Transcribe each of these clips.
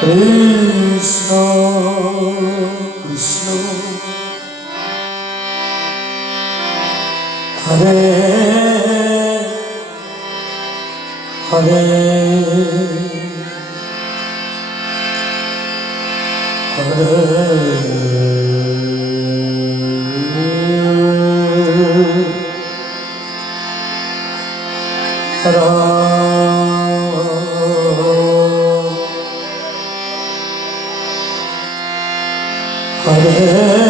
কৃষ্ণ কৃষ্ণ হরে হরে Hare Hare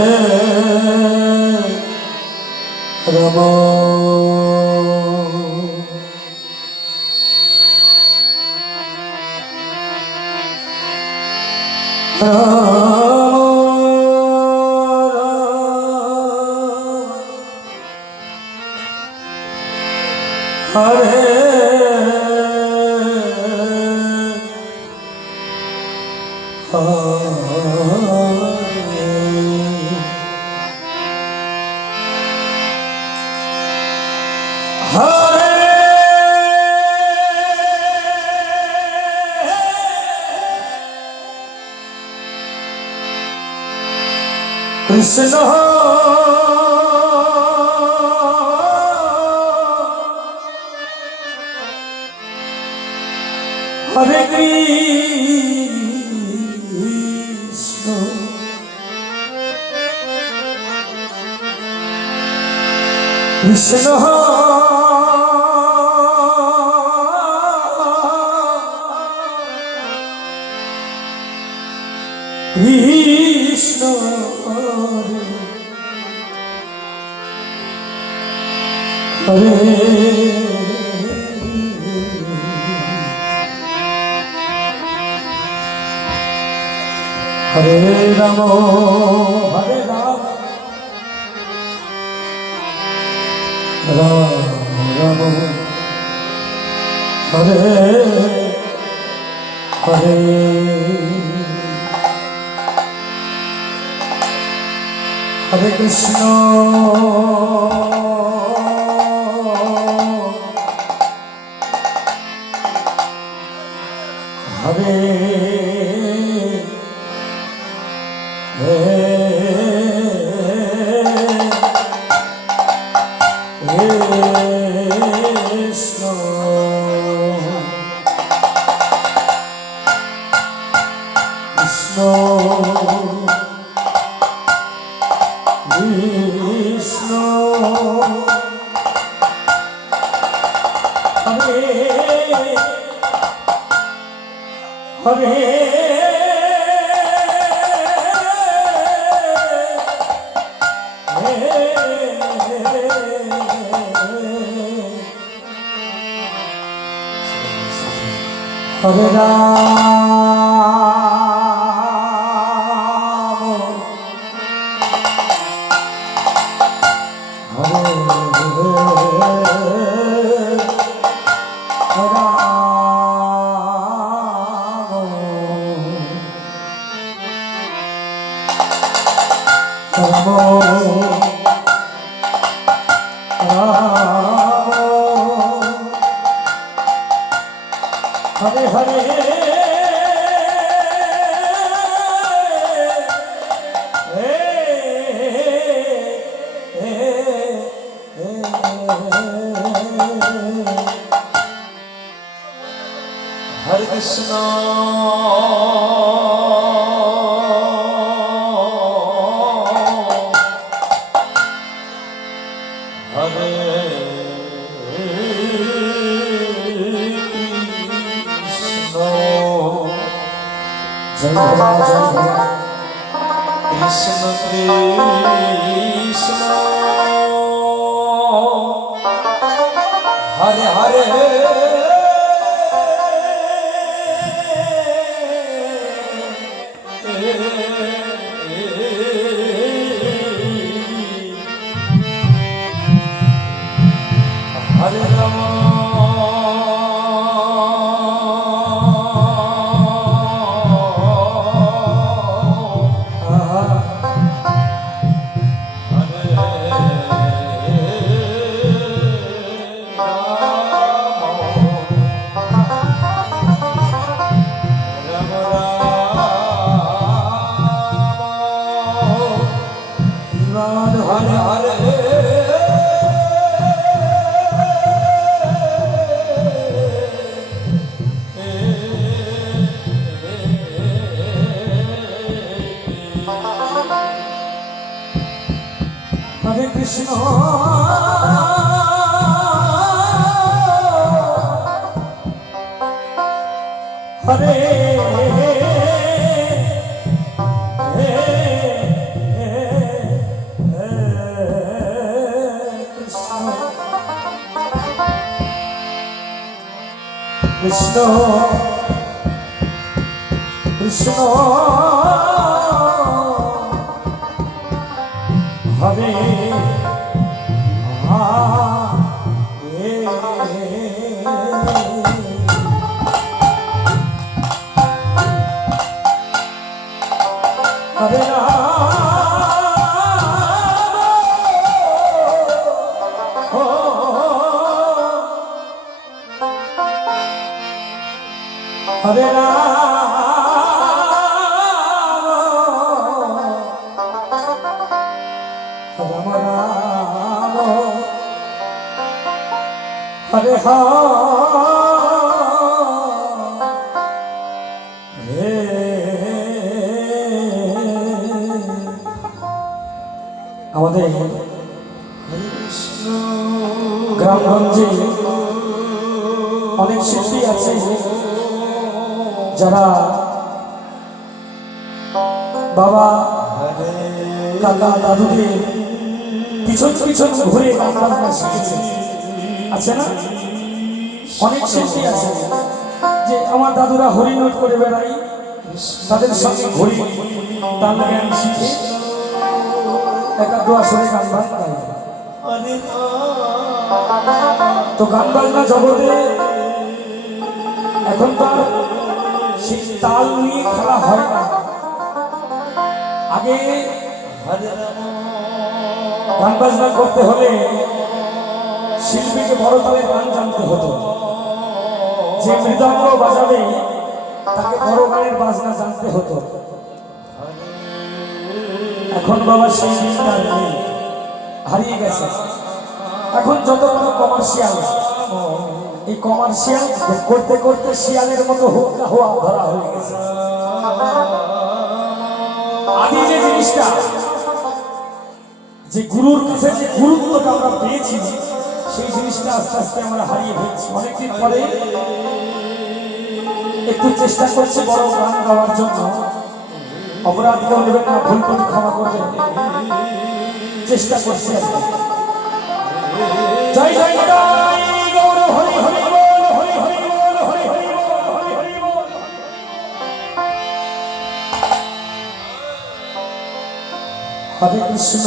Rama Hare Krishna Hare Krishna Krishna Krishna Hare Hare Rama Hare Rama Rama Rama Hare Hare Hare Krishna Hare Krishna Krishna Krishna Hare Hare Hare Hare Krishna Hare Krishna Jai Krishna Krishna Hare Hare Hare Rama Hare Krishna হরে কৃষ্ণ কৃষ্ণ হরে হরে হরে রাম রাম হরে হরে আমাদের গ্রামগঞ্জে অনেক শিল্পী আছে যারা বাবা কাকা দাদুদের পিছন পিছন ঘুরে গান বাজনা শিখেছে আছে না? অনেক শিল্পী আছে যে আমার দাদুরা হরি নোট করে বেড়াই, তাদের সঙ্গে ঘুরি তাল জ্ঞান শিখে একটা দোয়া সরে গান বাজনা গাই। তো গান বাজনা জগতে এখন তো সেই তাল নিয়ে খেলা হয় না। আগে গান বাজনা করতে হলে শিল্পীকে বড় তালের গান জানতে হতো, যে মৃদঙ্গ বাজাবে তাকে বড় গানের বাজনা জানতে হতো। এখন বাবা সেই দিনটা নেই, হারিয়ে গেছে। এখন যত বড় কমার্শিয়াল, এই কমার্শিয়াল করতে করতে শিয়ালের মতো হুক্কা হওয়া ধরা হয়ে গেছে। আদি যে জিনিসটা, যে গুরুর কাছে যে গুরুত্বটা আমরা পেয়েছি, সেই জিনিসটা আস্তে আস্তে আমরা হারিয়ে ফেলছি। অনেকদিন পরে একটু চেষ্টা করছে বড় গান গাওয়ার জন্য, অপরাধ কেউ নেবেন না, ভুল করে ক্ষমা করবেন, চেষ্টা করছি আর কি। জয় জয় জয় গৌর হরি হরি বল, হরি হরি বল, হরি হরি বল, হরি হরি বল। হরে কৃষ্ণ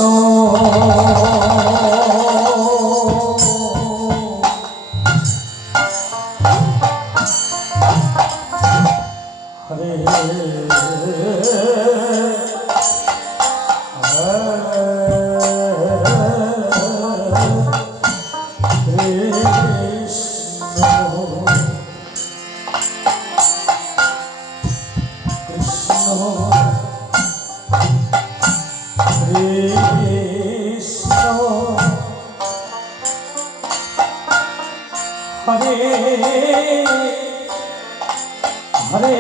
হরে হরে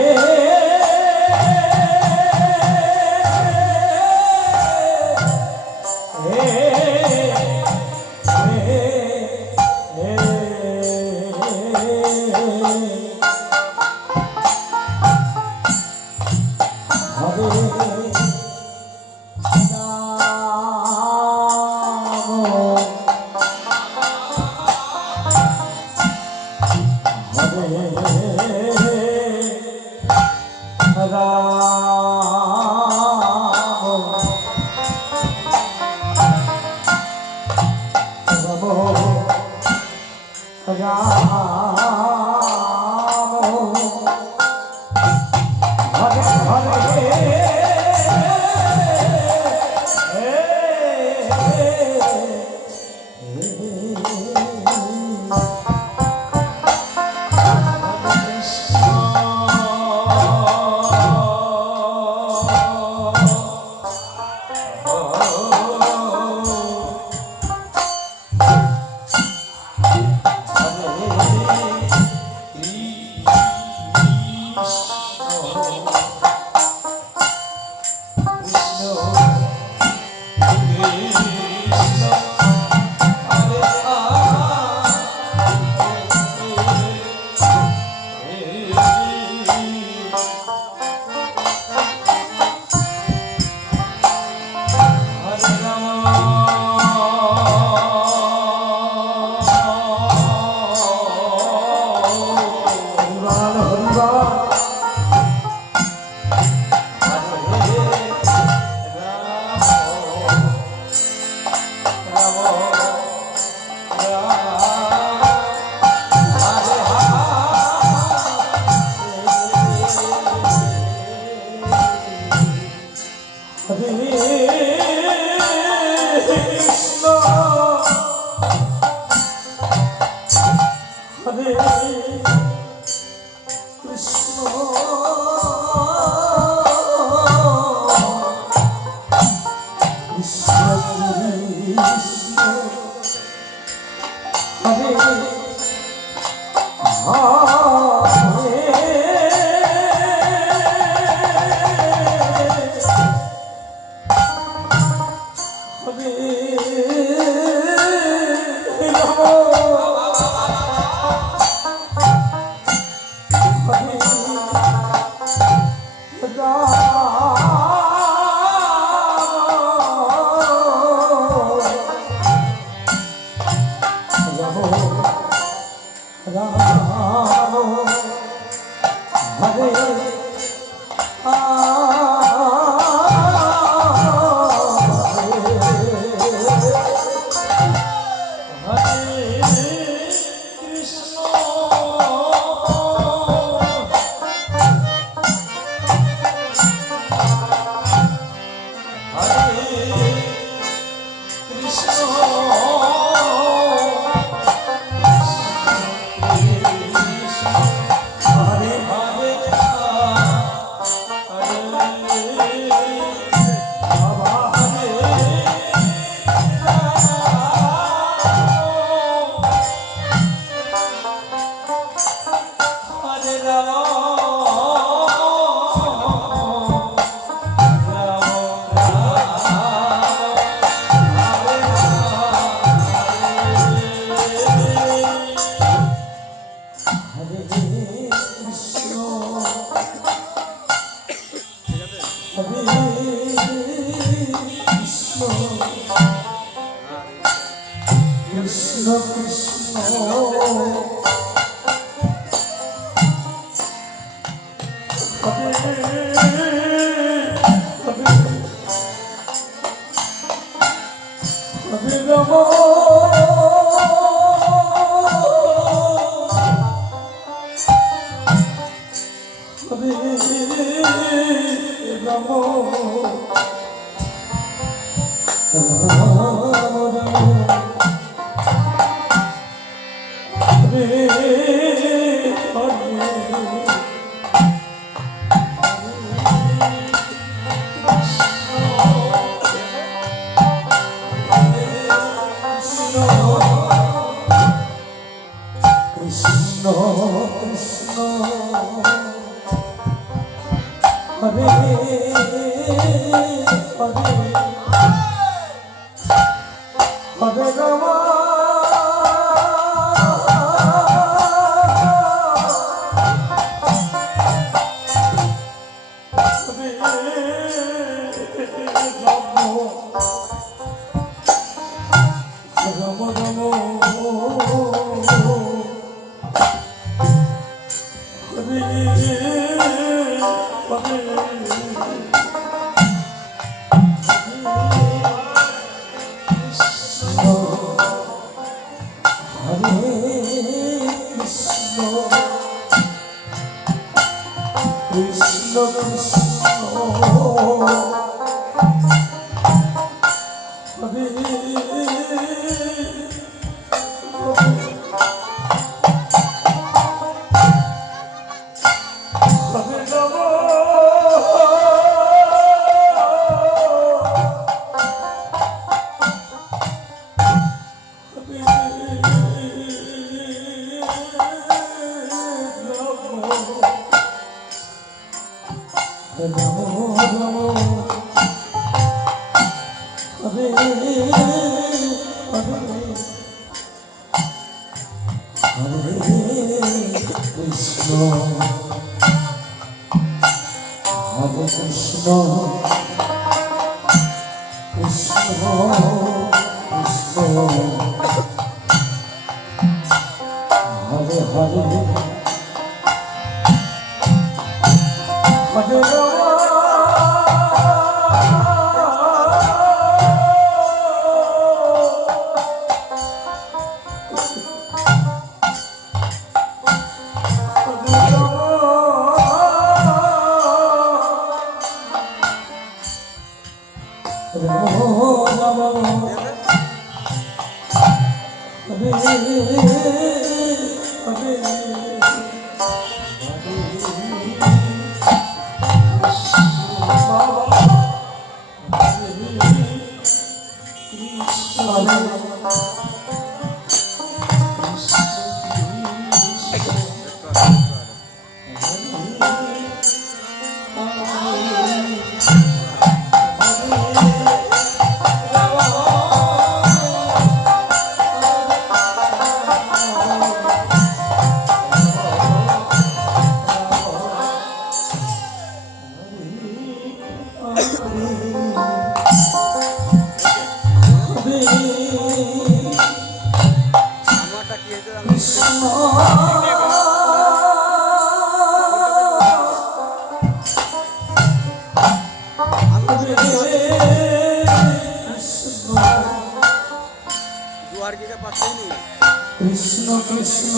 কৃষ্ণ কৃষ্ণ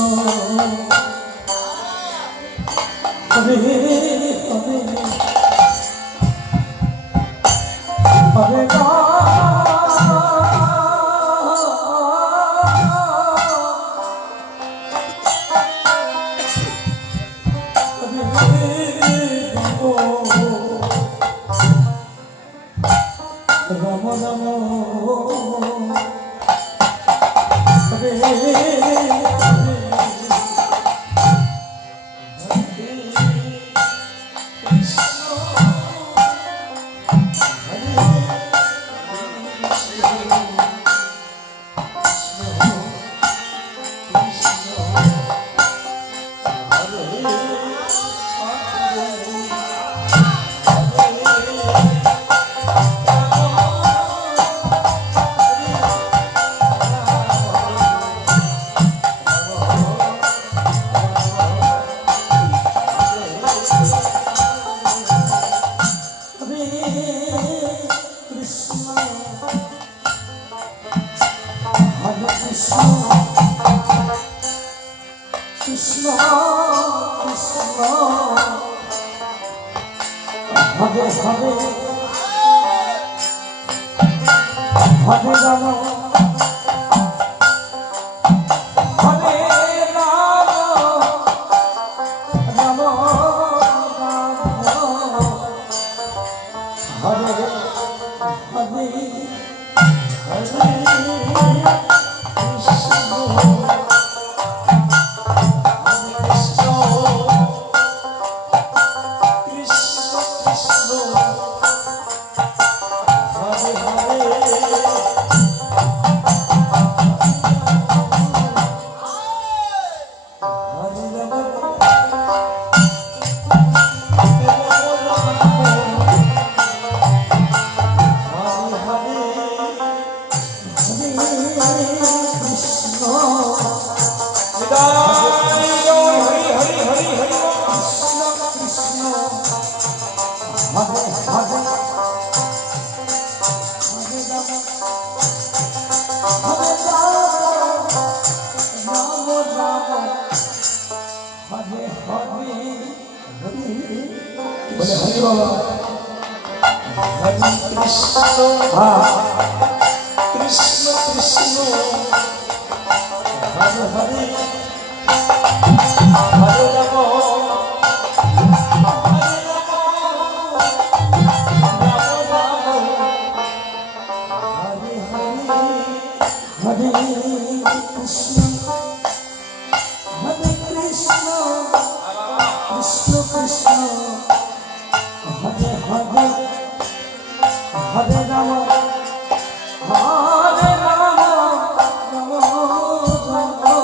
হরে হরে হরে রাম রাম হরে কৃষ্ণ কৃষ্ণ হরে হরে হরে রাম হরে রাম রাম রাম হরে হরে কৃষ্ণ কৃষ্ণ হরে হরে হরে Ram Hare Krishna, Hare Krishna, Krishna Krishna, Hare Hare, Hare Rama, Hare Rama, Rama Rama,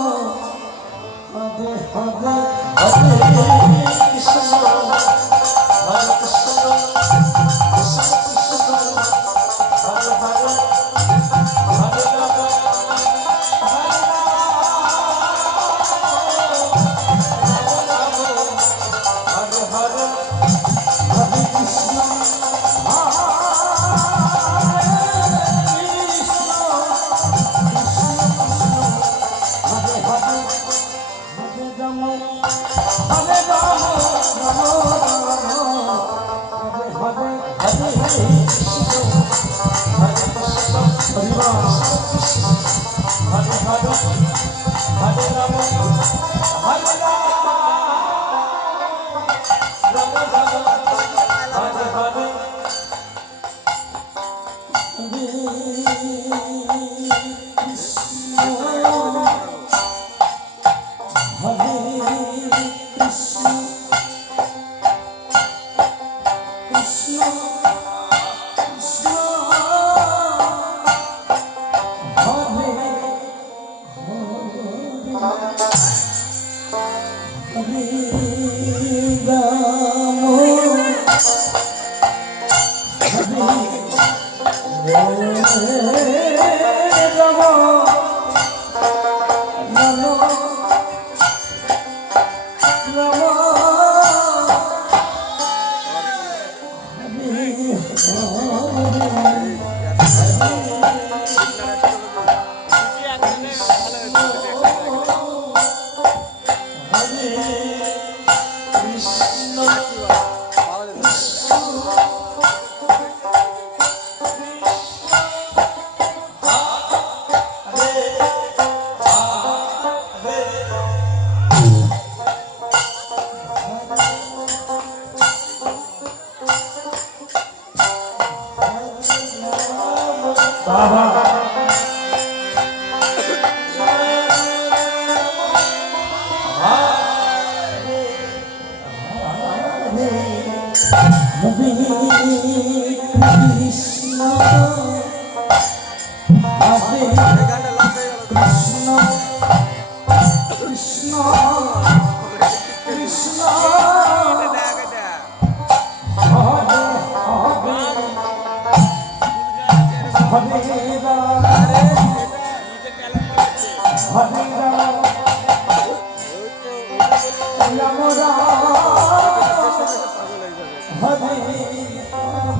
Hare Hare, Hare Krishna, Hare Krishna, Krishna Krishna, Hare Hare, Hare Rama, Hare Hare, Hare Krishna, বাবা কৃষ্ণ হরে কৃষ্ণ কৃষ্ণ কৃষ্ণ হরে হরে হরে রাম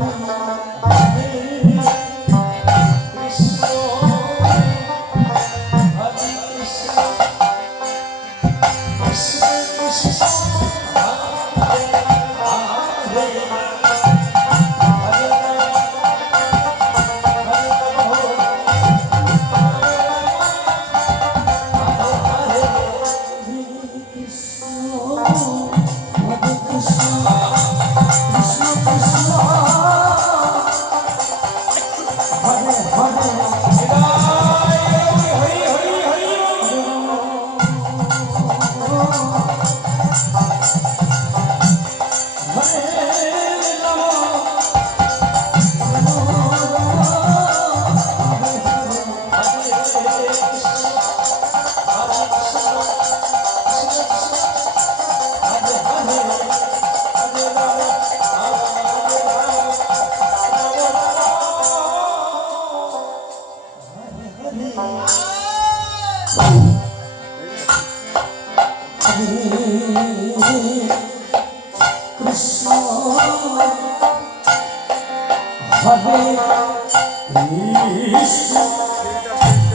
হরে রাম রাম রাম হরে কৃষ্ণ হরে কৃষ্ণ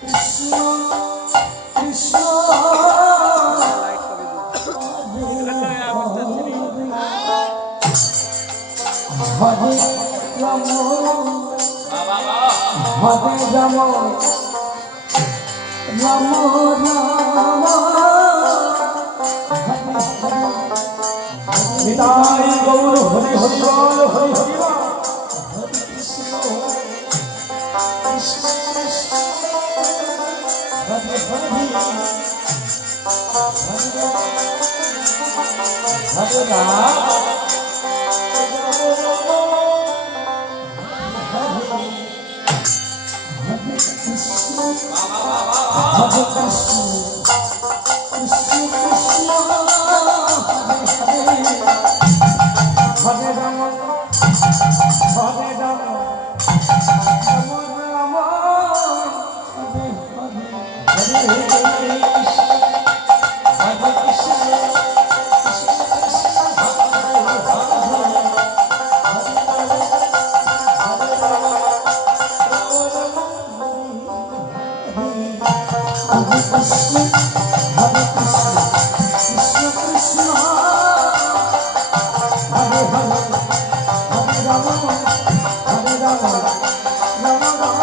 কৃষ্ণ কৃষ্ণ হরে রাম হরে রাম রাম রাম নিতাই গৌর হরি হরি বল হরি হরি বল হরে রাম হরে কৃষ্ণ কৃষ্ণ কৃষ্ণ হরে রাম হরে রাম রাম রাম হরে হরে হরে কৃষ্ণ হরে কৃষ্ণ কৃষ্ণ কৃষ্ণ হরে হরে হরে রাম হরে রাম রাম রাম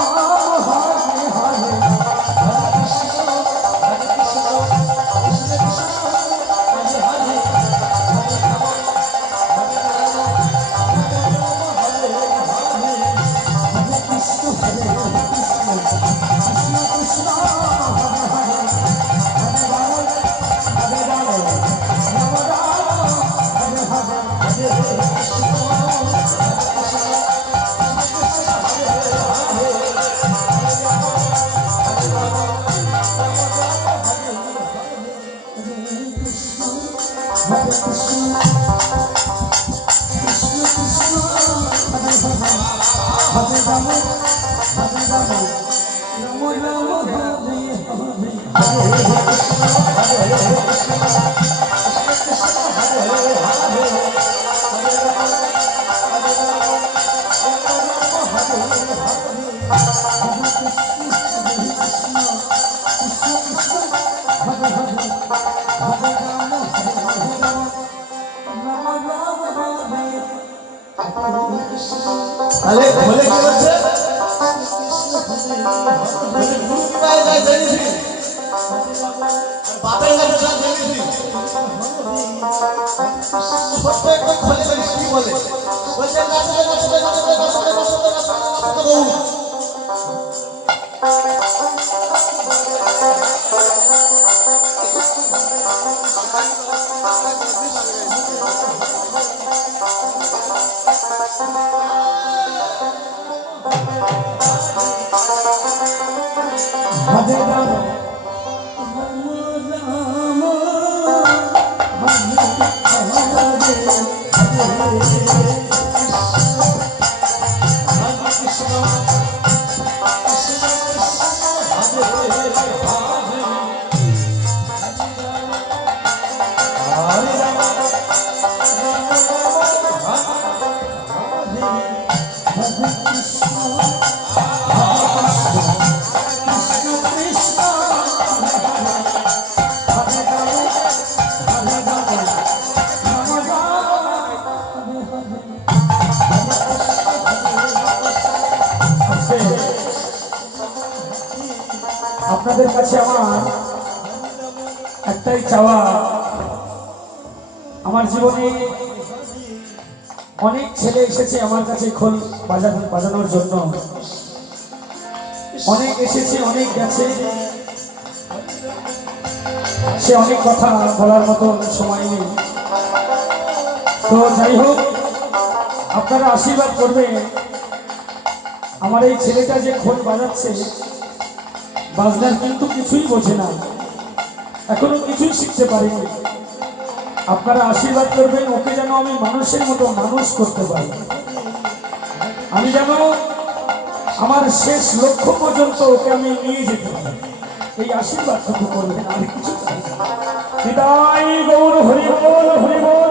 হরে হরে হরে কৃষ্ণ হরে কৃষ্ণ কৃষ্ণ কৃষ্ণ হরে হরে হরে রাম হরে রাম হরে হরে হরে কৃষ্ণ হরে কৃষ্ণ কৃষ্ণ Krishna Hare Krishna, Krishna Krishna, Hare Hare, Hare Rama, Hare Rama, Rama Rama, Hare Hare, Hare Krishna, Hare Krishna, Krishna Krishna, Hare Hare, Hare Rama, Hare Rama, Rama Rama, Hare Hare, Hare Krishna, Krishna Krishna, Hare Hare, Hare Rama, Hare Rama. তাহলে খোলে কি হচ্ছে গুরু পায়ে যায় জেনেছি বাপের কাছে যা জেনেছি ছোট্ট একটা খোলে জানিস কি বলে বলছে নাচতে নাচতে নাচতে নাচতে নাচতে নাচতে বউ হরে রাম আপনাদের কাছে আমার একটাই চাওয়া, আমার জীবনে অনেক ছেলে এসেছে আমার কাছে খোল বাজানোর জন্য, অনেক এসেছে অনেক গেছে, সে অনেক কথা বলার মতো সময় নেই। তো যাই হোক, আপনারা আশীর্বাদ করবেন, আমার এই ছেলেটা যে খোল বাজাচ্ছে বাজনার কিন্তু কিছুই বোঝে না, এখনো কিছুই শিখতে পারিনি। আপনারা আশীর্বাদ করবেন ওকে যেন আমি মানুষের মতো মানুষ করতে পারি, আমি যেন আমার শেষ লক্ষ্য পর্যন্ত ওকে আমি নিয়ে যেতে পারি, এই আশীর্বাদটুকু করবেন, আমি কিছু চাই না। বিদায় গৌর হরি বল হরি বল।